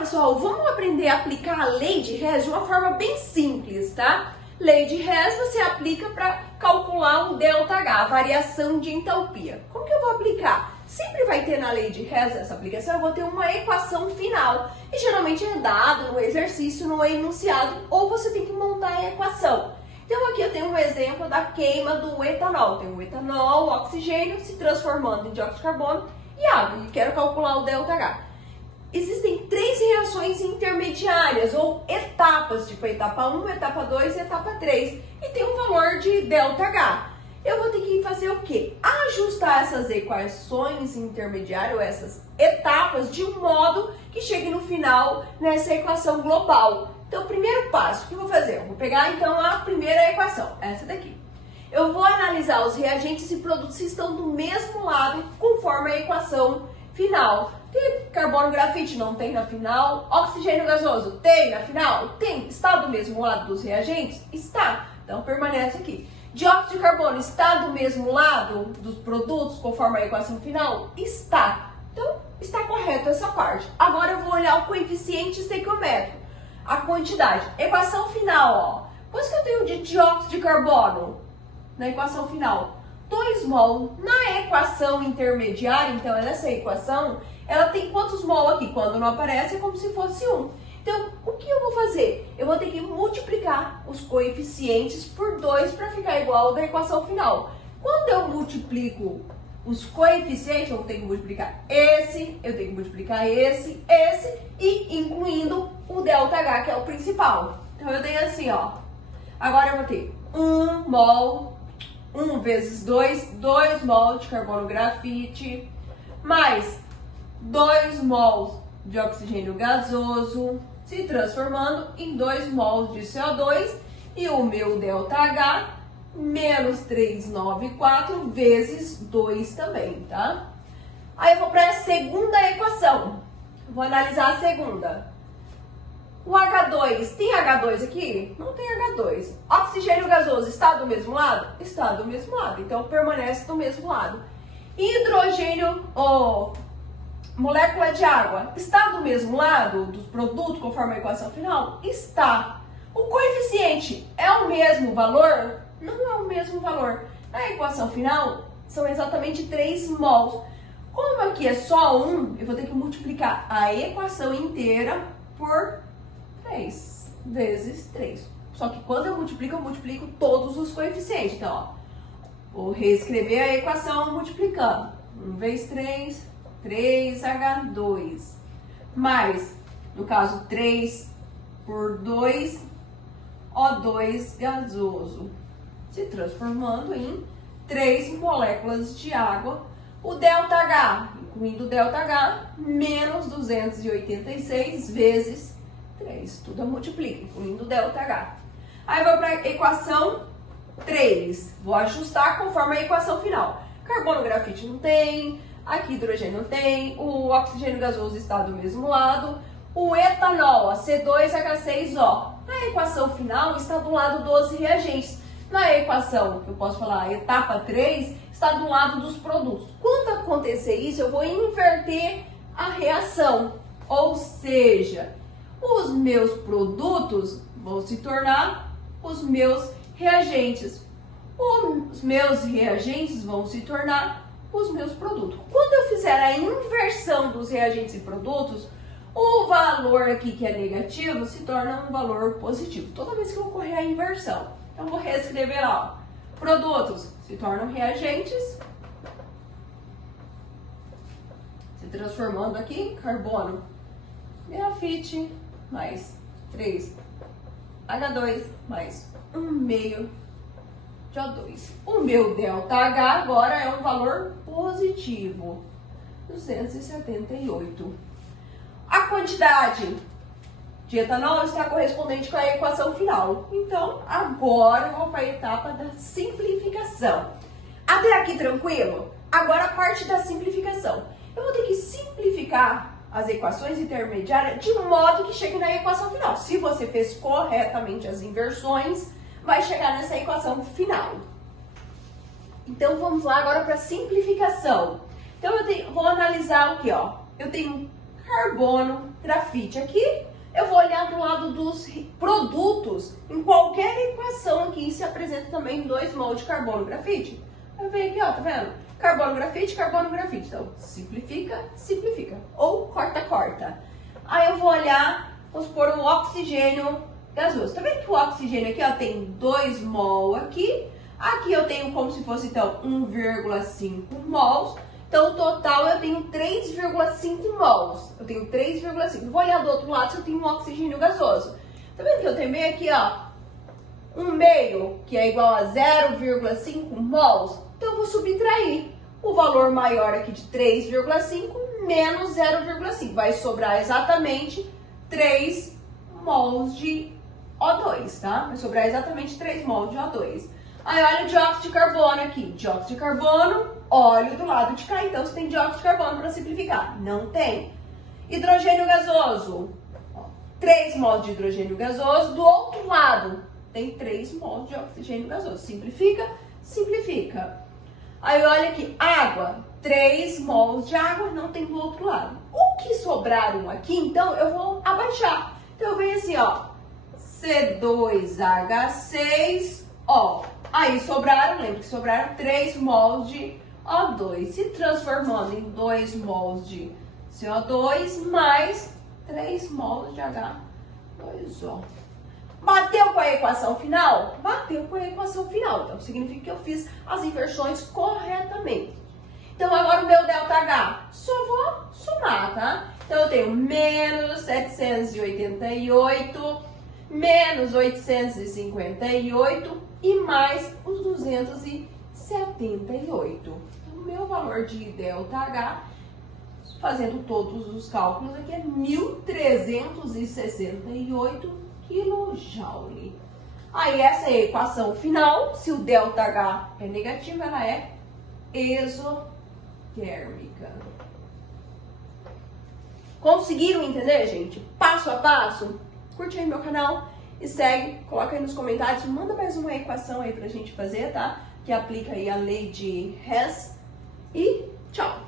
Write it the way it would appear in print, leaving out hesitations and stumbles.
pessoal, vamos aprender a aplicar a lei de Hess de uma forma bem simples, tá? Lei de Hess você aplica para calcular o ΔH, a variação de entalpia. Como que eu vou aplicar? Sempre vai ter na lei de Hess essa aplicação, eu vou ter uma equação final. E geralmente é dado no exercício, no enunciado, ou você tem que montar a equação. Então aqui eu tenho um exemplo da queima do etanol. Tem o etanol, o oxigênio se transformando em dióxido de carbono e água. E quero calcular o ΔH. Existem três reações intermediárias ou etapas, tipo etapa 1, etapa 2 e etapa 3. E tem um valor de ΔH. Eu vou ter que fazer o quê? Ajustar essas equações intermediárias, ou essas etapas, de um modo que chegue no final nessa equação global. Então, o primeiro passo que eu vou fazer, eu vou pegar então a primeira equação, essa daqui. Eu vou analisar os reagentes e produtos que estão do mesmo lado, conforme a equação final. Tem carbono grafite? Não tem na final. Oxigênio gasoso? Tem na final? Tem. Está do mesmo lado dos reagentes? Está. Então, permanece aqui. Dióxido de carbono está do mesmo lado dos produtos, conforme a equação final? Está. Então, está correto essa parte. Agora eu vou olhar o coeficiente estequiométrico, a quantidade. Equação final, ó. Quanto que eu tenho de dióxido de carbono na equação final? 2 mol. Na equação intermediária, então, nessa equação, ela tem quantos mol aqui? Quando não aparece, é como se fosse 1. Então, o que eu vou fazer? Eu vou ter que multiplicar os coeficientes por 2 para ficar igual ao da equação final. Quando eu multiplico os coeficientes, eu tenho que multiplicar esse, eu tenho que multiplicar esse e incluindo o ΔH, que é o principal. Então, eu tenho assim, ó. Agora eu vou ter 1 mol, 1 vezes 2, 2 mol de carbono grafite, mais 2 mols de oxigênio gasoso, se transformando em 2 mols de CO2 e o meu ΔH menos 394 vezes 2 também, tá? Aí eu vou para a segunda equação. Vou analisar a segunda. O H2, tem H2 aqui? Não tem H2. Oxigênio gasoso está do mesmo lado? Está do mesmo lado, então permanece do mesmo lado. Hidrogênio, molécula de água, está do mesmo lado dos produtos, conforme a equação final? Está. O coeficiente é o mesmo valor? Não é o mesmo valor. Na equação final, são exatamente 3 mols. Como aqui é só 1, eu vou ter que multiplicar a equação inteira por 3 vezes 3. Só que quando eu multiplico todos os coeficientes. Então, ó, vou reescrever a equação multiplicando. 1 vezes 3... 3H2, mais, no caso, 3 por 2, O2 gasoso, se transformando em 3 moléculas de água. O ΔH, incluindo o ΔH, menos 286 vezes 3. Tudo eu multiplico, incluindo o ΔH. Aí vou para a equação 3. Vou ajustar conforme a equação final. Carbono grafite não tem. Aqui hidrogênio não tem, o oxigênio gasoso está do mesmo lado, o etanol, a C2H6O, na equação final está do lado dos reagentes. Na equação, que eu posso falar, a etapa 3, está do lado dos produtos. Quando acontecer isso, eu vou inverter a reação, ou seja, os meus produtos vão se tornar os meus reagentes. Os meus reagentes vão se tornar os meus produtos. Quando eu fizer a inversão dos reagentes e produtos, o valor aqui que é negativo se torna um valor positivo. Toda vez que eu ocorrer a inversão. Então, eu vou reescrever lá, ó. Produtos se tornam reagentes, se transformando aqui em carbono grafite, mais 3H2, mais 1,5 de O2. O meu ΔH agora é um valor positivo, 278. A quantidade de etanol está correspondente com a equação final. Então, agora eu vou para a etapa da simplificação. Até aqui tranquilo? Agora a parte da simplificação. Eu vou ter que simplificar as equações intermediárias de modo que chegue na equação final. Se você fez corretamente as inversões, vai chegar nessa equação final. Então, vamos lá agora para a simplificação. Então, vou analisar o que, ó. Eu tenho carbono grafite aqui, eu vou olhar do lado dos produtos. Em qualquer equação aqui se apresenta também 2 mols de carbono grafite. Eu venho aqui, ó, tá vendo? Carbono grafite, carbono grafite. Então, simplifica, simplifica. Ou corta, corta. Aí eu vou olhar, vamos supor, o oxigênio gasoso. Tá vendo que o oxigênio aqui, ó, tem 2 mol aqui. Aqui eu tenho como se fosse, então, 1,5 mols. Então, o total eu tenho 3,5 mols. Eu tenho 3,5. Vou olhar do outro lado se eu tenho um oxigênio gasoso. Tá vendo que eu tenho meio aqui, ó, 1 meio, que é igual a 0,5 mols. Então, eu vou subtrair o valor maior aqui de 3,5 menos 0,5. Vai sobrar exatamente 3 mols de O2, tá? Vai sobrar exatamente 3 mols de O2. Aí, olha o dióxido de carbono aqui. Dióxido de carbono, óleo do lado de cá. Então, você tem dióxido de carbono para simplificar? Não tem. Hidrogênio gasoso. 3 mols de hidrogênio gasoso. Do outro lado, tem 3 mols de oxigênio gasoso. Simplifica? Simplifica. Aí, olha aqui. Água. 3 mols de água. Não tem do outro lado. O que sobraram aqui, então, eu vou abaixar. Então, eu venho assim, ó. C2H6O. Aí sobraram, lembra que sobraram 3 mols de O2, se transformando em 2 mols de CO2 mais 3 mols de H2O. Bateu com a equação final? Bateu com a equação final. Então significa que eu fiz as inversões corretamente. Então agora o meu ΔH, só vou somar, tá? Então eu tenho menos 788, menos 858 e mais os 278. O meu valor de ΔH, fazendo todos os cálculos aqui, é 1.368 kJ. Aí essa é a equação final. Se o ΔH é negativo, ela é exotérmica. Conseguiram entender, gente? Passo a passo? Curte aí meu canal e segue, coloca aí nos comentários, manda mais uma equação aí pra gente fazer, tá? Que aplica aí a lei de Hess. E tchau!